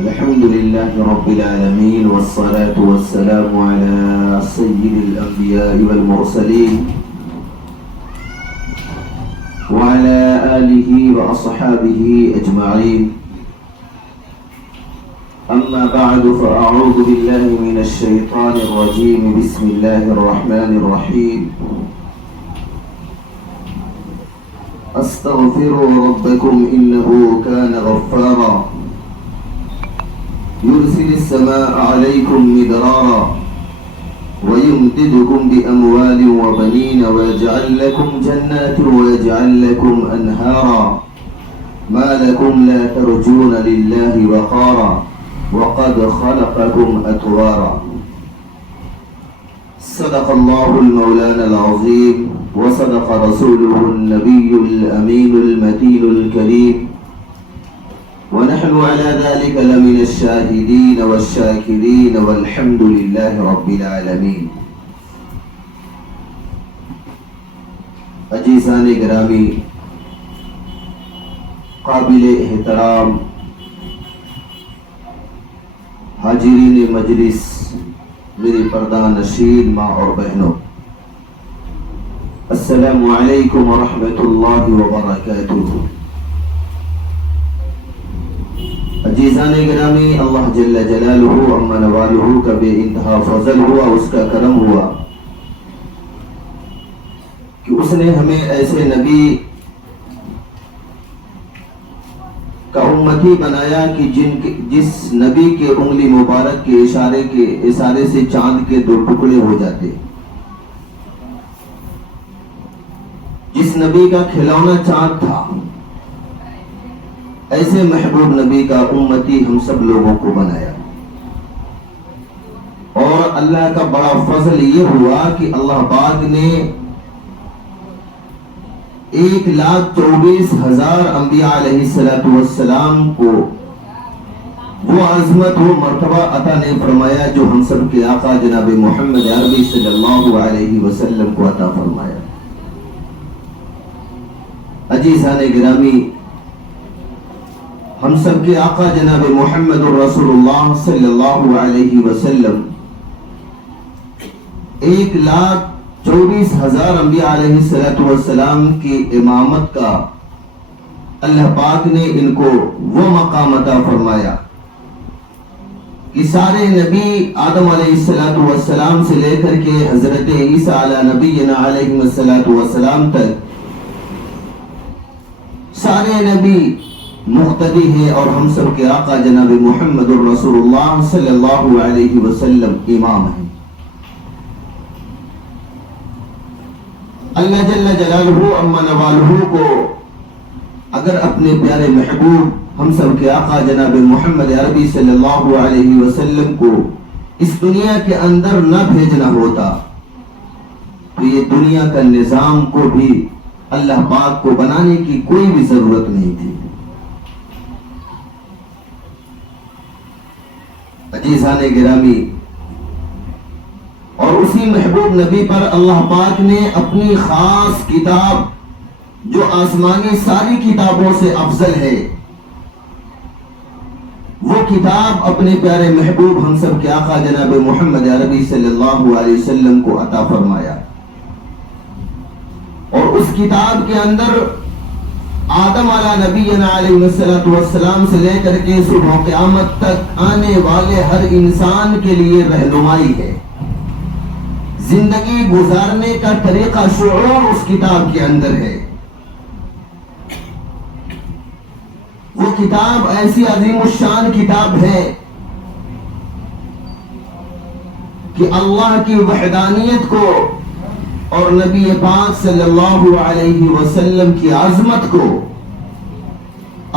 الحمد لله رب العالمين والصلاة والسلام على سيد الأنبياء والمرسلين وعلى آله وأصحابه أجمعين. أما بعد فأعوذ بالله من الشيطان الرجيم. بسم الله الرحمن الرحيم. استغفروا ربكم إنه كان غفارا يرسل السماء عليكم مدرارا ويمددكم بأموال وبنين ويجعل لكم جنات ويجعل لكم أنهارا ما لكم لا ترجون لله وقارا وقد خلقكم أطوارا. صدق الله المولانا العظيم وصدق رسوله النبي الأمين المتين الكريم ونحن على ذلك لمن الشاهدين والشاكرين والحمد لله رب العالمين. عزیزان گرامی، قابل احترام حاضرین مجلس، میری پردہ نشین ماں اور بہنوں، السلام علیکم ورحمۃ اللہ وبرکاتہ. عزیزان گرامی، اللہ جل جلالہ عما نوالہ کا بے انتہا فضل ہوا، اس کا کرم ہوا کہ اس نے ہمیں ایسے نبی کا امتی بنایا کہ جس نبی کے انگلی مبارک کے اشارے سے چاند کے دو ٹکڑے ہو جاتے، جس نبی کا کھلونا چاند تھا، ایسے محبوب نبی کا امتی ہم سب لوگوں کو بنایا. اور اللہ کا بڑا فضل یہ ہوا کہ اللہ پاک نے 1,24,000 انبیاء علیہ السلام کو وہ عظمت و مرتبہ عطا نہیں فرمایا جو ہم سب کے آقا جناب محمد عربی صلی اللہ علیہ وسلم کو عطا فرمایا. عزیزان گرامی، ہم سب کے آقا جناب محمد رسول اللہ صلی اللہ علیہ وسلم 1,24,000 انبیاء علیہ السلام کی امامت کا اللہ پاک نے ان کو وہ مقام عطا فرمایا کہ سارے نبی آدم علیہ السلام سے لے کر کے حضرت عیسیٰ علی نبینا علیہ السلام تک سارے نبی مقتدی ہیں، اور ہم سب کے آقا جناب محمد رسول اللہ صلی اللہ علیہ وسلم امام ہیں. اللہ جل جلالہ عما نوالہ کو اگر اپنے پیارے محبوب ہم سب کے آقا جناب محمد عربی صلی اللہ علیہ وسلم کو اس دنیا کے اندر نہ بھیجنا ہوتا تو یہ دنیا کا نظام کو بھی اللہ پاک کو بنانے کی کوئی بھی ضرورت نہیں تھی. عزیزان گرامی، اور اسی محبوب نبی پر اللہ پاک نے اپنی خاص کتاب جو آسمانی ساری کتابوں سے افضل ہے، وہ کتاب اپنے پیارے محبوب ہم سب کے آقا جناب محمد عربی صلی اللہ علیہ وسلم کو عطا فرمایا. اور اس کتاب کے اندر آدم علی نبینا علیہ السلام سے لے کر کے صبح قیامت تک آنے والے ہر انسان کے لیے رہنمائی ہے. زندگی گزارنے کا طریقہ شعور اس کتاب کے اندر ہے. وہ کتاب ایسی عظیم الشان کتاب ہے کہ اللہ کی وحدانیت کو اور نبی پاک صلی اللہ علیہ وسلم کی عظمت کو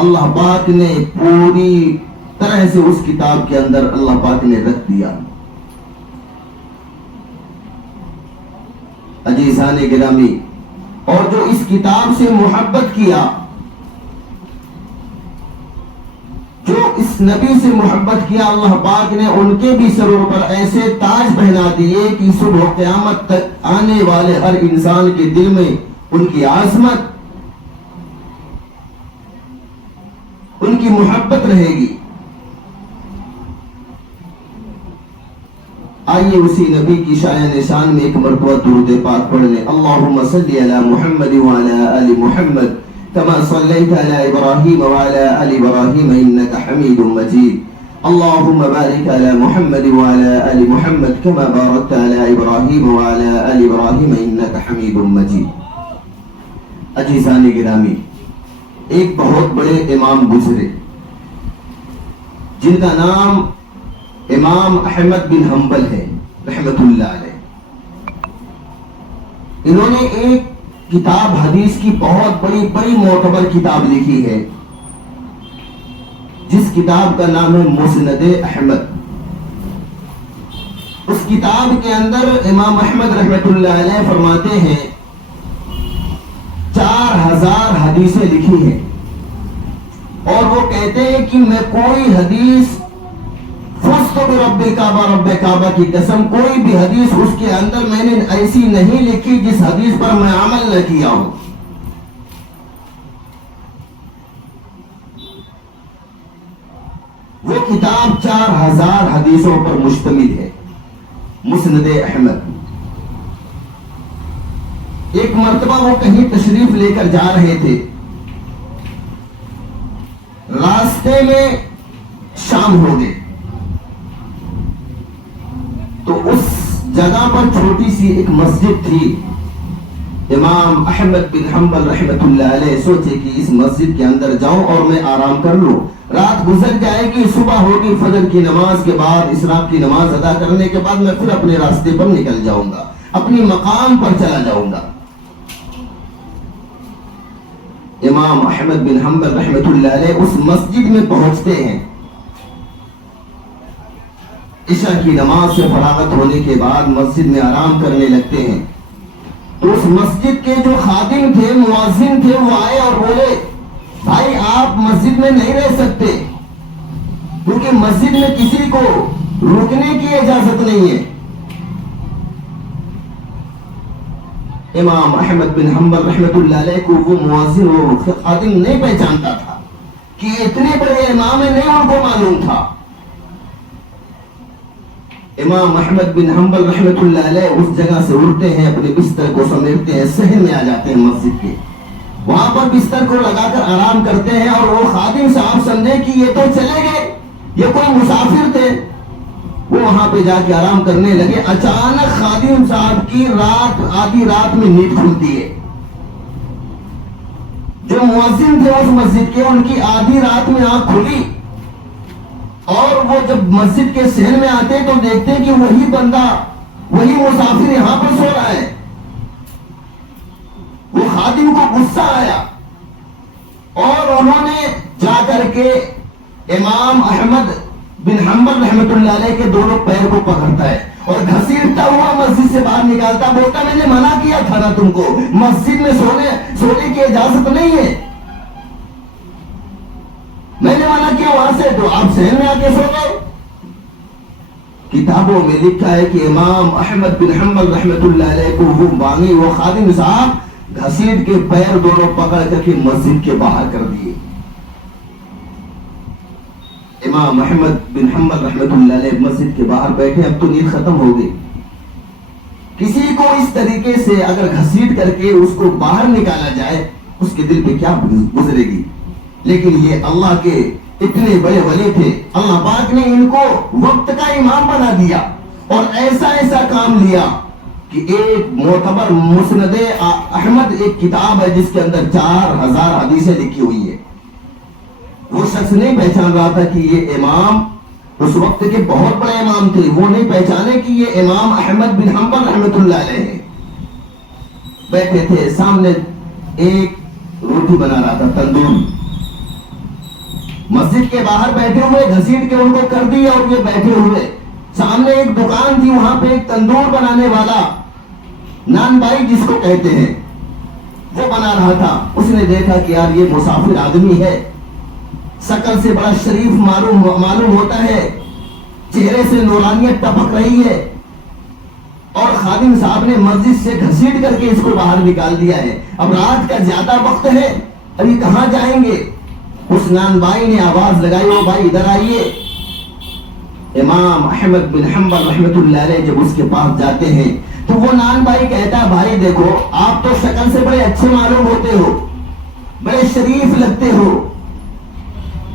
اللہ پاک نے پوری طرح سے اس کتاب کے اندر اللہ پاک نے رکھ دیا. عزیزان گرامی، اور جو اس کتاب سے محبت کیا، جو اس نبی سے محبت کیا، اللہ پاک نے ان کے بھی سروں پر ایسے تاج پہنا دیے کہ صبح قیامت تک آنے والے ہر انسان کے دل میں ان کی عظمت، ان کی محبت رہے گی. آئیے اسی نبی کی شایان شان میں ایک مرتبہ درود پاک پڑھ لیں. اللہم صلی علی محمد وعلی آل محمد کما صلیت علی ابراہیم وعلی آل ابراہیم انک حمید مجید. اللہم بارک علی محمد وعلی آل محمد کما بارکت علی ابراہیم وعلی آل ابراہیم انک حمید مجید. عزیزان گرامی، ایک بہت بڑے امام گزرے جن کا نام امام احمد بن حنبل ہے رحمت اللہ علیہ. انہوں نے ایک کتاب حدیث کی بہت بڑی معتبر کتاب لکھی ہے جس کتاب کا نام ہے مسند احمد. اس کتاب کے اندر امام احمد رحمت اللہ علیہ فرماتے ہیں 4000 حدیثیں لکھی ہیں اور وہ کہتے ہیں کہ میں کوئی حدیث فزت برب کعبہ، رب کعبہ کی قسم، کوئی بھی حدیث اس کے اندر میں نے ایسی نہیں لکھی جس حدیث پر میں عمل نہ کیا ہوں. وہ کتاب 4000 حدیثوں پر مشتمل ہے، مسند احمد. ایک مرتبہ وہ کہیں تشریف لے کر جا رہے تھے، راستے میں شام ہو گئے تو اس جگہ پر چھوٹی سی ایک مسجد تھی. امام احمد بن حنبل رحمت اللہ علیہ سوچے کہ اس مسجد کے اندر جاؤں اور میں آرام کر لوں، رات گزر جائے گی، صبح ہوگی، فجر کی نماز کے بعد، اسراف کی نماز ادا کرنے کے بعد میں پھر اپنے راستے پر نکل جاؤں گا، اپنی مقام پر چلا جاؤں گا. امام احمد بن حنبل رحمت اللہ علیہ اس مسجد میں پہنچتے ہیں. عشاء کی نماز سے فراغت ہونے کے بعد مسجد میں آرام کرنے لگتے ہیں تو اس مسجد کے جو خادم تھے، مؤذن تھے، وہ آئے اور بولے بھائی آپ مسجد میں نہیں رہ سکتے کیونکہ مسجد میں کسی کو رکنے کی اجازت نہیں ہے. امام احمد بن حنبل رحمت اللہ علیہ کو وہ مؤذن و خادم نہیں پہچانتا تھا کہ اتنے بڑے امام ہیں، نہیں ان کو معلوم تھا. امام احمد بن حنبل رحمت اللہ علیہ اس جگہ سے اٹھتے ہیں، اپنے بستر کو سمیٹتے ہیں، صحن میں آ جاتے ہیں مسجد کے، وہاں پر بستر کو لگا کر آرام کرتے ہیں. اور وہ خادم صاحب سمجھے کہ یہ تو چلے گئے، یہ کوئی مسافر تھے، وہ وہاں پہ جا کے آرام کرنے لگے. اچانک خادم صاحب کی آدھی رات میں نیند کھلتی ہے. جو مؤذن تھے اس مسجد کے، ان کی آدھی رات میں آنکھ کھلی اور وہ جب مسجد کے صحن میں آتے تو دیکھتے کہ وہی بندہ، وہی مسافر یہاں پر سو رہا ہے. وہ خادم کو غصہ آیا اور انہوں نے جا کر کے امام احمد بن حنبل رحمت اللہ علیہ کے دونوں پیر کو پکڑتا ہے اور گھسیٹتا ہوا مسجد سے باہر نکالتا. بولتا میں نے منع کیا تھا نا تم کو، مسجد میں سونے کی اجازت نہیں ہے، میں نے منع کیا وہاں سے، تو آپ صحن میں آ کے سو گئے. کتابوں میں لکھا ہے کہ امام احمد بن حنبل رحمت اللہ علیہ کو وہ بانی، وہ خادم صاحب گھسیٹ کے پیر دونوں پکڑ کر کے مسجد کے باہر کر دیے. امام احمد بن حنبل رحمت اللہ علیہ مسجد کے باہر بیٹھے، اب تو نیند ختم ہو گئی. کسی کو اس طریقے سے اگر گھسیٹ کر کے اس کو باہر نکالا جائے اس کے دل پہ کیا گزرے گی. لیکن یہ اللہ کے اتنے بڑے ولی تھے، اللہ پاک نے ان کو وقت کا امام بنا دیا اور ایسا کام لیا کہ ایک معتبر مسند احمد ایک کتاب ہے جس کے اندر 4000 حدیثیں لکھی ہوئی ہے. وہ شخص نہیں پہچان رہا تھا کہ یہ امام اس وقت کے بہت بڑے امام تھے، وہ نہیں پہچانے کہ یہ امام احمد بن حنبل رحمت اللہ علیہ ہیں. بیٹھے تھے، سامنے ایک روٹی بنا رہا تھا، تندور، مسجد کے باہر بیٹھے ہوئے گھسیٹ کے ان کو کر دیا اور یہ بیٹھے ہوئے. سامنے ایک دکان تھی، وہاں پہ ایک تندور بنانے والا، نان بائی جس کو کہتے ہیں، وہ بنا رہا تھا. اس نے دیکھا کہ یار یہ مسافر آدمی ہے، شکل سے بڑا شریف معلوم ہوتا ہے، چہرے سے نورانیت ٹپک رہی ہے، اور خادم صاحب نے مسجد سے گھسیٹ کر کے اس کو باہر نکال دیا ہے. اب رات کا زیادہ وقت ہے، ابھی کہاں جائیں گے؟ اس نان بھائی نے آواز لگائی، او بھائی ادھر آئیے. امام احمد بن حنبل رحمۃ اللہ علیہ جب اس کے پاس جاتے ہیں تو وہ نان بھائی کہتا ہے بھائی دیکھو آپ تو شکل سے بڑے اچھے معلوم ہوتے ہو, بڑے شریف لگتے ہو,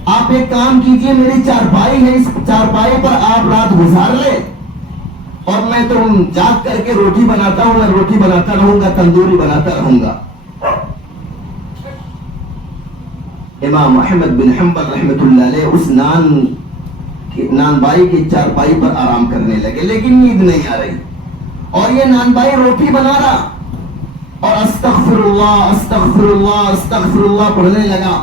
آپ ایک کام کیجئے میری چارپائی ہے, اس چارپائی پر آپ رات گزار لیں اور میں تو جاگ کر کے روٹی بناتا ہوں, میں روٹی بناتا رہوں گا, تندوری بناتا رہوں گا. امام احمد بن حنبل رحمۃ اللہ علیہ اس نان بائی کی چارپائی پر آرام کرنے لگے, لیکن نیند نہیں آ رہی اور یہ نان بائی روٹی بنا رہا اور استغفر اللہ استغفر اللہ استغفر اللہ پڑھنے لگا.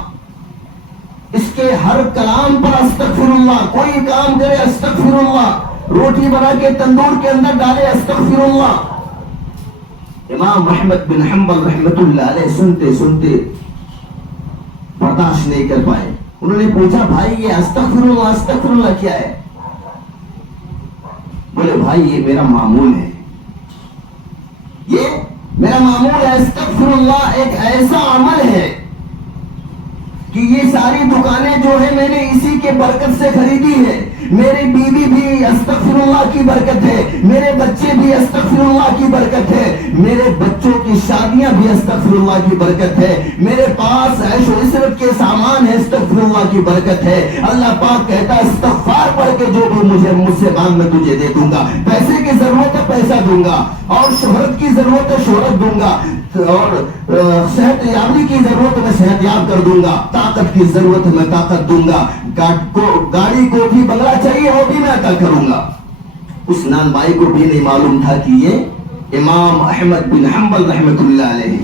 اس کے ہر کلام پر استغفر اللہ, کوئی کام کرے استغفر اللہ, روٹی بنا کے تندور کے اندر ڈالے استغفر اللہ. امام احمد بن حنبل رحمۃ اللہ علیہ سنتے سنتے برداشت نہیں کر پائے. انہوں نے پوچھا بھائی یہ استغفر اللہ کیا ہے؟ بولے بھائی یہ میرا معمول ہے, یہ میرا معمول ہے. استغفر اللہ ایک ایسا عمل ہے کہ یہ ساری دکانیں جو ہے میں نے اسی کے برکت سے خریدی ہے. میری بیوی بھی استغفر اللہ کی برکت ہے, میرے بچے بھی استغفر اللہ کی برکت ہے, میرے بچوں کی شادیاں بھی استغفر اللہ کی برکت ہے, میرے پاس عیش و عشرت کے سامان ہے استغفر اللہ کی برکت ہے. اللہ پاک کہتا ہے استغفار پڑھ کے جو بھی مجھ سے مانگ میں تجھے دے دوں گا. پیسے کی ضرورت ہے پیسہ دوں گا, اور شہرت کی ضرورت ہے شہرت دوں گا, اور صحت یابی کی ضرورت ہے میں صحت یاب کر دوں گا, طاقت کی ضرورت ہے میں طاقت دوں گا, گاڑی کو بھی بنگلہ چاہیے وہ بھی میں عطا کروں گا. اس نان بھائی کو بھی نہیں معلوم تھا کہ یہ امام احمد بن حنبل رحمۃ اللہ علیہ.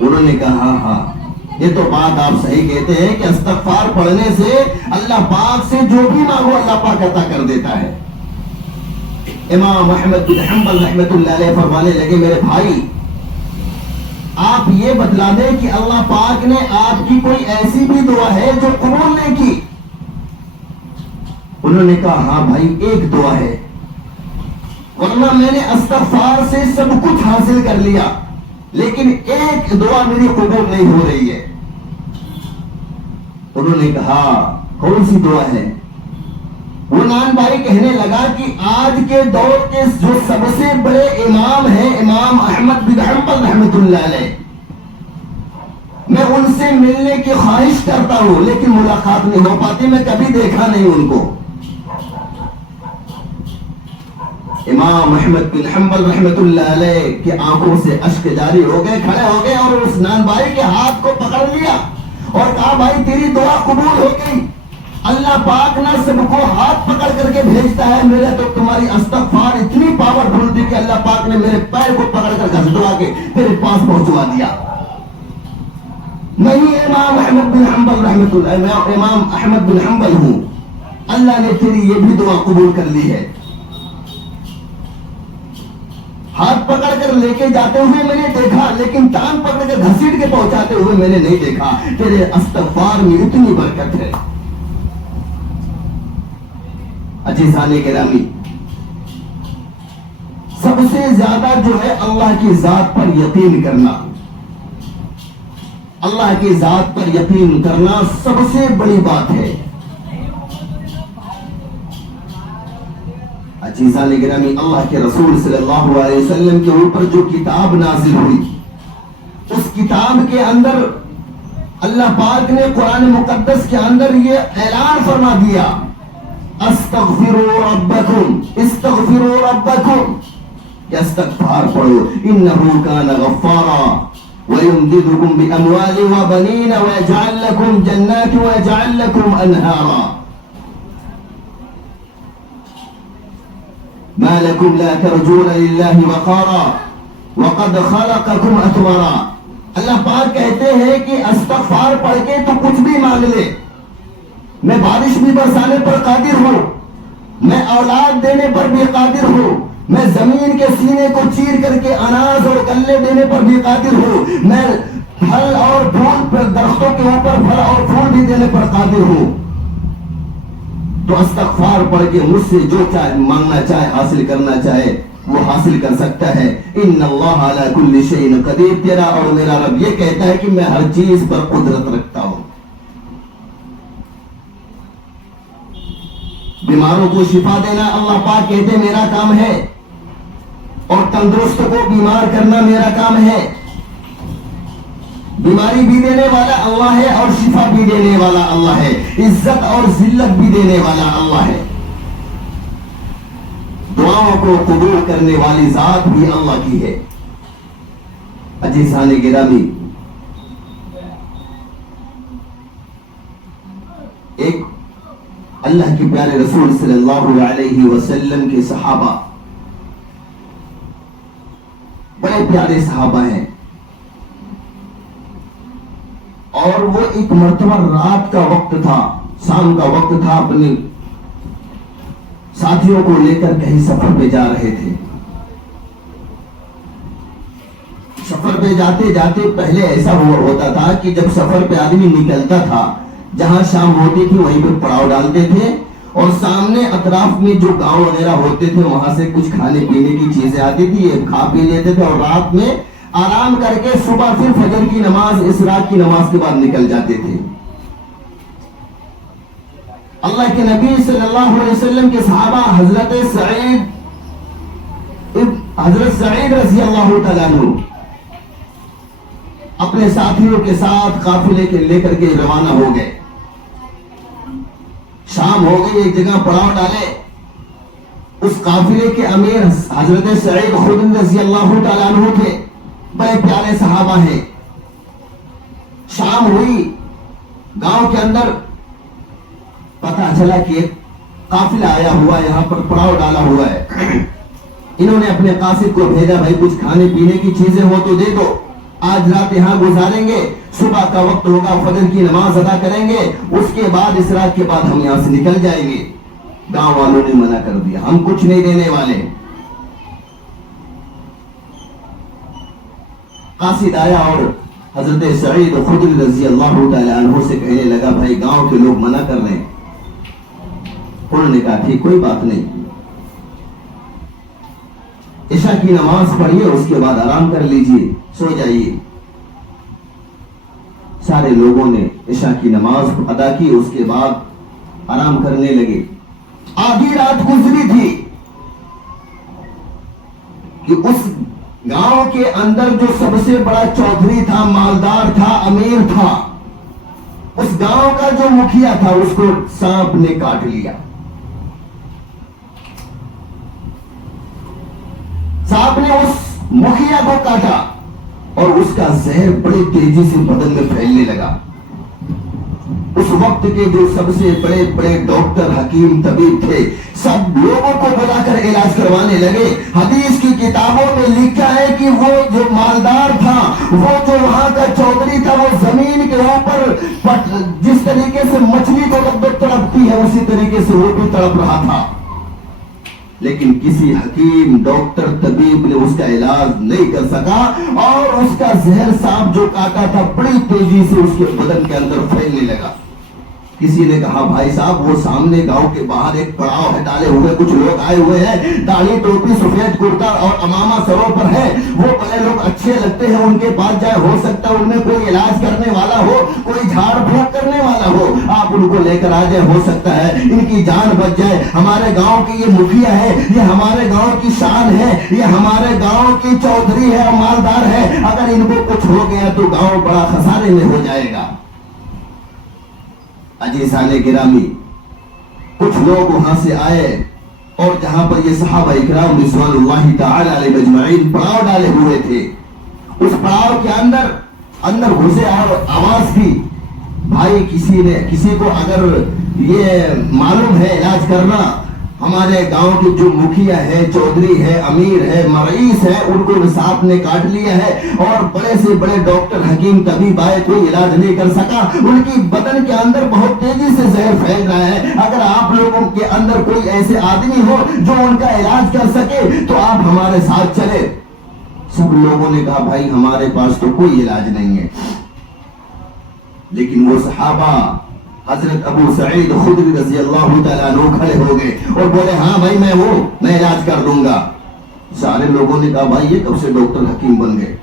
انہوں نے کہا ہاں یہ تو بات آپ صحیح کہتے ہیں کہ استغفار پڑھنے سے اللہ پاک سے جو بھی مانگو اللہ پاک عطا کر دیتا ہے. امام احمد بن حنبل رحمۃ اللہ علیہ فرمانے لگے میرے بھائی آپ یہ بتلا دیں کہ اللہ پاک نے آپ کی کوئی ایسی بھی دعا ہے جو قبول نہیں کی؟ انہوں نے کہا ہاں بھائی ایک دعا ہے, ورنہ میں نے استغفار سے سب کچھ حاصل کر لیا, لیکن ایک دعا میری قبول نہیں ہو رہی ہے. انہوں نے کہا کون سی دعا ہے؟ وہ نان بھائی کہنے لگا کہ آج کے دور کے جو سب سے بڑے امام ہیں امام احمد بن حنبل رحمۃ اللہ علیہ, میں ان سے ملنے کی خواہش کرتا ہوں لیکن ملاقات نہیں ہو پاتی, میں کبھی دیکھا نہیں ان کو. امام احمد بن حنبل رحمۃ اللہ علیہ کی آنکھوں سے اشک جاری ہو گئے, کھڑے ہو گئے اور اس نان بھائی کے ہاتھ کو پکڑ لیا اور کہا بھائی تیری دعا قبول ہو گئی. اللہ پاک نہ سب کو ہاتھ پکڑ کر کے بھیجتا ہے, میرے تو تمہاری استغفار اتنی پاورفل تھی کہ اللہ پاک نے میرے پیر کو پکڑ کر گھسڑا کے تیرے پاس پہنچوا دیا. میں امام احمد بن حنبل رحمۃ اللہ, میں امام احمد بن حنبل ہوں, اللہ نے تیری یہ بھی دعا قبول کر لی ہے. ہاتھ پکڑ کر لے کے جاتے ہوئے میں نے دیکھا, لیکن ٹانگ پکڑ کر گھسیٹ کے پہنچاتے ہوئے میں نے نہیں دیکھا. تیرے استغفار میں اتنی برکت ہے. عزیزان گرامی, سب سے زیادہ جو ہے اللہ کی ذات پر یقین کرنا, اللہ کی ذات پر یقین کرنا سب سے بڑی بات ہے. عزیزان گرامی, اللہ کے رسول صلی اللہ علیہ وسلم کے اوپر جو کتاب نازل ہوئی, اس کتاب کے اندر اللہ پاک نے قرآن مقدس کے اندر یہ اعلان فرما دیا استغفروا ربکم استغفروا ربکم, یا استغفار پڑھو, انہ کان غفارا ویمددکم باموال وبنین ویجعل لکم جنات ویجعل لکم انہارا ما لکم لا ترجون للہ وقارا وقد خلقکم اتوارا. اللہ پاک کہتے ہیں کہ استغفار پڑھ کے تو کچھ بھی مانگ لے, میں بارش بھی برسانے پر قادر ہوں, میں اولاد دینے پر بھی قادر ہوں, میں زمین کے سینے کو چیر کر کے اناج اور غلے دینے پر بھی قادر ہوں, میں پھل اور پھول پر درختوں کے اوپر پھل اور پھول بھی دینے پر قادر ہوں. تو استغفار پڑھ کے مجھ سے جو چاہے مانگنا چاہے حاصل کرنا چاہے وہ حاصل کر سکتا ہے. ان اللہ علی کل شیء قدیر, تیرا اور میرا رب یہ کہتا ہے کہ میں ہر چیز پر قدرت رکھتا ہوں. بیماروں کو شفا دینا اللہ پاک کہتے میرا کام ہے، اور تندرست کو بیمار کرنا میرا کام ہے۔ بیماری بھی دینے والا اللہ ہے اور شفا بھی دینے والا اللہ ہے، عزت اور ذلت بھی دینے والا اللہ ہے، دعاؤں کو قبول کرنے والی ذات بھی اللہ کی ہے۔ عزیزان گرامی، ایک اللہ کے پیارے رسول صلی اللہ علیہ وسلم کے صحابہ، بڑے پیارے صحابہ ہیں، اور وہ ایک مرتبہ رات کا وقت تھا، شام کا وقت تھا، اپنے ساتھیوں کو لے کر کہیں سفر پہ جا رہے تھے۔ سفر پہ جاتے جاتے پہلے ایسا ہوتا تھا کہ جب سفر پہ آدمی نکلتا تھا، جہاں شام ہوتی تھی وہیں پہ پڑاؤ ڈالتے تھے، اور سامنے اطراف میں جو گاؤں وغیرہ ہوتے تھے وہاں سے کچھ کھانے پینے کی چیزیں آتی تھی، یہ کھا پی لیتے تھے، اور رات میں آرام کر کے صبح پھر فجر کی نماز، اسراء کی نماز کے بعد نکل جاتے تھے۔ اللہ کے نبی صلی اللہ علیہ وسلم کے صحابہ حضرت سعید رضی اللہ تعالیٰ عنہ اپنے ساتھیوں کے ساتھ قافلے کے لے کر کے روانہ ہو گئے۔ شام ہو گئی، ایک جگہ پڑاؤ ڈالے۔ اس قافلے کے امیر حضرت سعید خدری رضی اللہ تعالیٰ عنہ تھے، بڑے پیارے صحابہ ہیں۔ شام ہوئی، گاؤں کے اندر پتہ چلا کہ ایک قافلہ آیا ہوا، یہاں پر پڑاؤ ڈالا ہوا ہے۔ انہوں نے اپنے قاصد کو بھیجا، بھائی کچھ کھانے پینے کی چیزیں ہو تو دے دو، آج رات یہاں گزاریں گے، صبح کا وقت ہوگا، فجر کی نماز ادا کریں گے، اس کے بعد اسراء کے بعد ہم یہاں سے نکل جائیں گے۔ گاؤں والوں نے منع کر دیا، ہم کچھ نہیں دینے والے۔ قاصد آیا اور حضرت سعید خدری رضی اللہ تعالی عنہ سے کہنے لگا، بھائی گاؤں کے لوگ منع کر رہے ہیں۔ انہوں نے کہا ٹھیک، کوئی بات نہیں، عشاء کی نماز پڑھیے، اس کے بعد آرام کر لیجئے، سو جائیے۔ سارے لوگوں نے عشاء کی نماز ادا کی، اس کے بعد آرام کرنے لگے۔ آدھی رات گزری تھی کہ اس گاؤں کے اندر جو سب سے بڑا چودھری تھا، مالدار تھا، امیر تھا، اس گاؤں کا جو مکھیا تھا، اس کو سانپ نے کاٹ لیا۔ سانپ نے اس مکھیا کو کاٹا اور اس کا زہر بڑی تیزی سے بدن میں پھیلنے لگا۔ اس وقت کے جو سب سے بڑے بڑے ڈاکٹر، حکیم، طبیب تھے، سب لوگوں کو بلا کر علاج کروانے لگے۔ حدیث کی کتابوں میں لکھا ہے کہ وہ جو مالدار تھا، وہ جو وہاں کا چودھری تھا، وہ زمین کے اوپر جس طریقے سے مچھلی کو تڑپتی ہے اسی طریقے سے وہ بھی تڑپ رہا تھا، لیکن کسی حکیم، ڈاکٹر، طبیب نے اس کا علاج نہیں کر سکا، اور اس کا زہر سانپ جو کاٹا تھا بڑی تیزی سے اس کے بدن کے اندر پھیلنے لگا۔ کسی نے کہا بھائی صاحب وہ سامنے گاؤں کے باہر ایک پڑاؤ ہے ڈالے ہوئے، کچھ لوگ آئے ہوئے ہیں، داڑھی ٹوپی سفید کرتا اور امامہ سروں پر ہے، وہ بڑے لوگ اچھے لگتے ہیں، ان کے پاس جائے، ہو سکتا ہے ان میں کوئی علاج کرنے والا ہو، کوئی جھاڑ پھونک کرنے والا ہو، آپ ان کو لے کر آ جائے، ہو سکتا ہے ان کی جان بچ جائے۔ ہمارے گاؤں کی یہ مکھیا ہے، یہ ہمارے گاؤں کی شان ہے، یہ ہمارے گاؤں کی چودھری ہے اور مالدار ہے، اگر ان کو کچھ ہو گیا تو گاؤں بڑا خسارے میں ہو جائے گا۔ عزیزان گرامی، کچھ لوگ وہاں سے آئے اور جہاں پر یہ صحابہ اکرام رضوان اللہ تعالی علیہ مجمعین پڑاؤ ڈالے ہوئے تھے، اس پڑاؤ کے اندر گھسے اور آواز کی، بھائی کسی کو اگر یہ معلوم ہے علاج کرنا، ہمارے گاؤں کی جو مکھیا ہے، چودھری ہے، امیر ہے، مرئیس ہے، ان کو سانپ نے کاٹ لیا ہے، اور بڑے سے بڑے ڈاکٹر، حکیم، طبیب آئے، کوئی علاج نہیں کر سکا، ان کی بدن کے اندر بہت تیزی سے زہر پھیل رہا ہے، اگر آپ لوگوں کے اندر کوئی ایسے آدمی ہو جو ان کا علاج کر سکے تو آپ ہمارے ساتھ چلے۔ سب لوگوں نے کہا بھائی ہمارے پاس تو کوئی علاج نہیں ہے، لیکن وہ صحابہ حضرت ابو سعید خدری رضی اللہ تعالیٰ عنہ کھڑے ہو گئے اور بولے ہاں بھائی میں ہوں، میں علاج کر دوں گا۔ سارے لوگوں نے کہا بھائی یہ کب سے ڈاکٹر حکیم بن گئے؟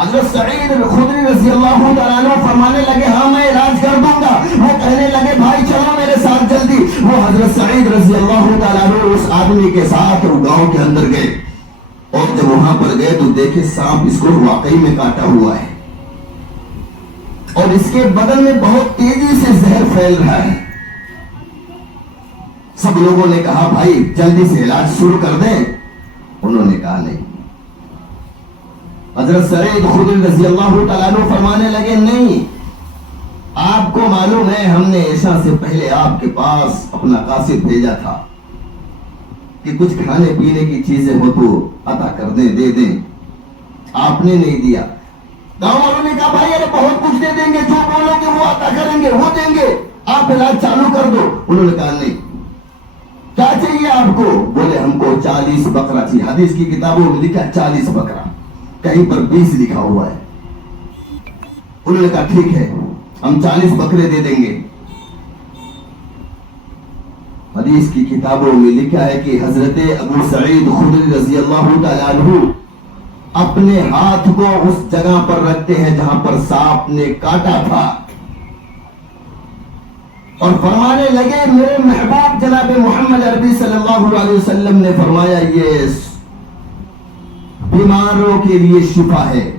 حضرت سعید خدری رضی اللہ تعالیٰ عنہ فرمانے لگے ہاں میں علاج کر دوں گا. وہ کہنے لگے بھائی چلو میرے ساتھ جلدی. وہ حضرت سعید رضی اللہ تعالیٰ عنہ اس آدمی کے ساتھ وہ گاؤں کے اندر گئے اور جب وہاں پر گئے تو دیکھے سانپ اس کو واقعی میں کاٹا ہوا ہے اور اس کے بدن میں بہت تیزی سے زہر پھیل رہا ہے. سب لوگوں نے کہا بھائی جلدی سے علاج شروع کر دیں. انہوں نے کہا نہیں. حضرت سعید خدری رضی اللہ تعالیٰ عنہ فرمانے لگے نہیں، آپ کو معلوم ہے ہم نے عشاء سے پہلے آپ کے پاس اپنا قاصد بھیجا تھا کہ کچھ کھانے پینے کی چیزیں ہو تو عطا کر دیں، دے دیں. آپ نے نہیں دیا. گاؤں والوں نے کہا بھائی ارے بہت کچھ دے دیں گے، جو بولو گے وہ عطا کریں گے، وہ دیں گے، آپ علاج چالو کر دو. انہوں نے کہا نہیں. کیا چاہیے آپ کو؟ بولے ہم کو 40 بکرا چاہیے. حدیث کی کتابوں میں لکھا 40 بکرا، کہیں پر 20 لکھا ہوا ہے. انہوں نے کہا ٹھیک ہے ہم 40 بکرے دے دیں گے. حدیث کی کتابوں میں لکھا ہے کہ حضرت ابو سعید خدری رضی اللہ تعالیٰ عنہ اپنے ہاتھ کو اس جگہ پر رکھتے ہیں جہاں پر سانپ نے کاٹا تھا اور فرمانے لگے میرے محبوب جناب محمد عربی صلی اللہ علیہ وسلم نے فرمایا یہ بیماروں کے لیے شفا ہے.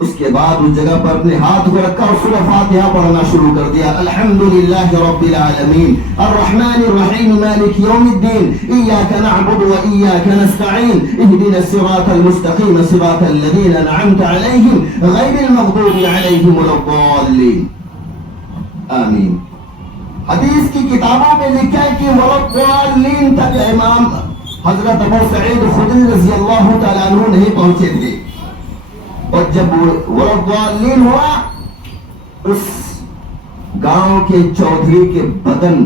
اس کے بعد اس جگہ پر اپنے ہاتھ کو رکھا اور سورہ فاتحہ پڑھنا شروع کر دیا. الحمدللہ رب العالمین الرحمن الرحیم مالک یوم الدین ایاک نعبد و ایاک نستعین اهدنا الصراط المستقیم صراط الذین انعمت علیہم غیر المغضوب علیہم ولا الضالین. آمین. حدیث کی کتابوں میں لکھا ہے کہ ولا الضالین تک امام حضرت ابو سعید خدری رضی اللہ تعالیٰ عنہ نہیں پہنچے تھے اور جب ولدالین ہوا اس گاؤں کے چودھری کے بدن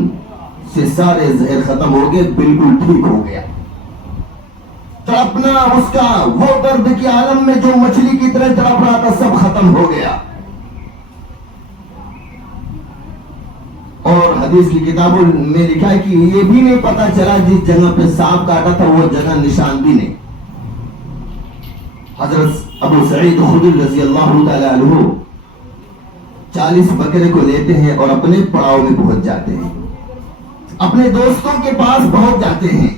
سے سارے زہر ختم ہو گئے، بالکل ٹھیک ہو گیا. تڑپنا اس کا وہ درد کے عالم میں جو مچھلی کی طرح تڑپ رہا تھا سب ختم ہو گیا. اور حدیث کی کتابوں میں لکھا ہے کہ یہ بھی نہیں پتا چلا جس جگہ پہ سانپ کاٹا تھا وہ جگہ نشان بھی نہیں. حضرت ابو سعید خدری رضی اللہ تعالیٰ عنہ 40 بکرے کو لیتے ہیں اور اپنے پڑاؤ میں پہنچ جاتے ہیں، اپنے دوستوں کے پاس پہنچ جاتے ہیں.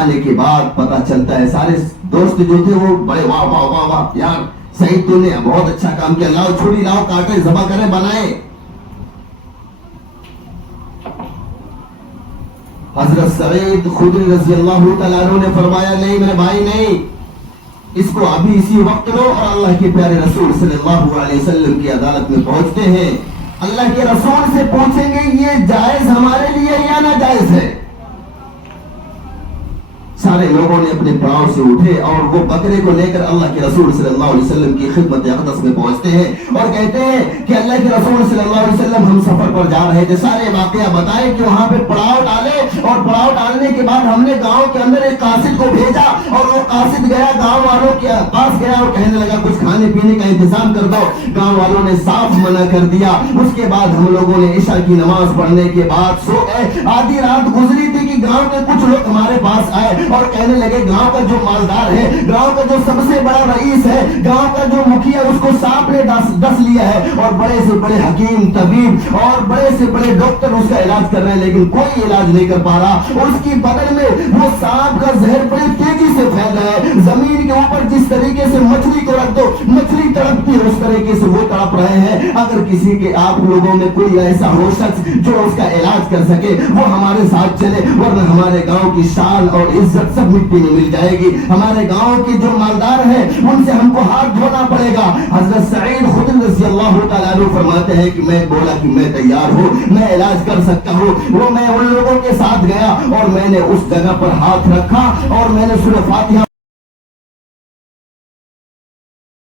آنے کے بعد پتا چلتا ہے سارے دوست جو تھے وہ بڑے واہ واہ واہ واہ یار سعید تو نے بہت اچھا کام کیا، لاؤ چھری لاؤ کاٹے ذبح کرے بنائے. حضرت سعید خدری رضی اللہ تعالیٰ عنہ نے فرمایا نہیں میرے بھائی نہیں، اس کو ابھی اسی وقت لو. اور اللہ کے پیارے رسول صلی اللہ علیہ وسلم کی عدالت میں پہنچتے ہیں. اللہ کے رسول سے پوچھیں گے یہ جائز ہمارے لیے یا ناجائز ہے. سارے لوگوں نے اپنے پڑاؤ سے اٹھے اور وہ بکرے کو لے کر اللہ کے رسول صلی اللہ علیہ وسلم کی خدمت اقدس میں پہنچتے ہیں اور کہتے ہیں کہ اللہ کے رسول صلی اللہ علیہ وسلم ہم سفر پر جا رہے تھے. سارے واقعہ بتائے کہ وہاں پہ پڑاؤ ڈالے اور پڑاؤ ڈالنے کے بعد ہم نے گاؤں کے اندر ایک قاصد کو بھیجا اور وہ قاصد گیا گاؤں والوں کے پاس گیا اور کہنے لگا کچھ کھانے پینے کا انتظام کر دو. گاؤں والوں نے صاف منع کر دیا. اس کے بعد ہم لوگوں نے عشاء کی نماز پڑھنے کے بعد سو گئے. آدھی رات گزری تھی کہ گاؤں کے کچھ لوگ ہمارے پاس آئے اور کہنے لگے گاؤں کا جو مالدار ہے، گاؤں کا جو سب سے بڑا رئیس ہے، گاؤں کا جو مکھیا اس کو سانپ نے ڈس لیا ہے اور بڑے سے بڑے حکیم طبیب اور بڑے سے بڑے ڈاکٹر اس کا علاج کر رہے ہیں لیکن کوئی علاج نہیں کر پا رہا. اور اس کی بدن میں وہ سانپ کا زہر بڑی تیزی سے پھیل رہا ہے. زمین کے اوپر جس طریقے سے مچھلی کو رکھ دو مچھلی تڑپتی ہے اس طریقے سے وہ تڑپ رہے ہیں. اگر کسی کے آپ لوگوں میں کوئی ایسا ہو شخص جو اس کا علاج کر سکے وہ ہمارے ساتھ چلے، ورنہ ہمارے گاؤں کی شان اور عزت سب مٹی میں مل جائے گی. ہمارے گاؤں کے جو مالدار ہیں ان سے ہم کو ہاتھ دھونا پڑے گا. حضرت سعید خدری رضی اللہ تعالیٰ عنہ فرماتے ہیں کہ میں بولا کہ میں تیار ہوں، میں علاج کر سکتا ہوں. وہ میں ان لوگوں کے ساتھ گیا اور میں نے اس جگہ پر ہاتھ رکھا اور میں نے سورہ فاتحہ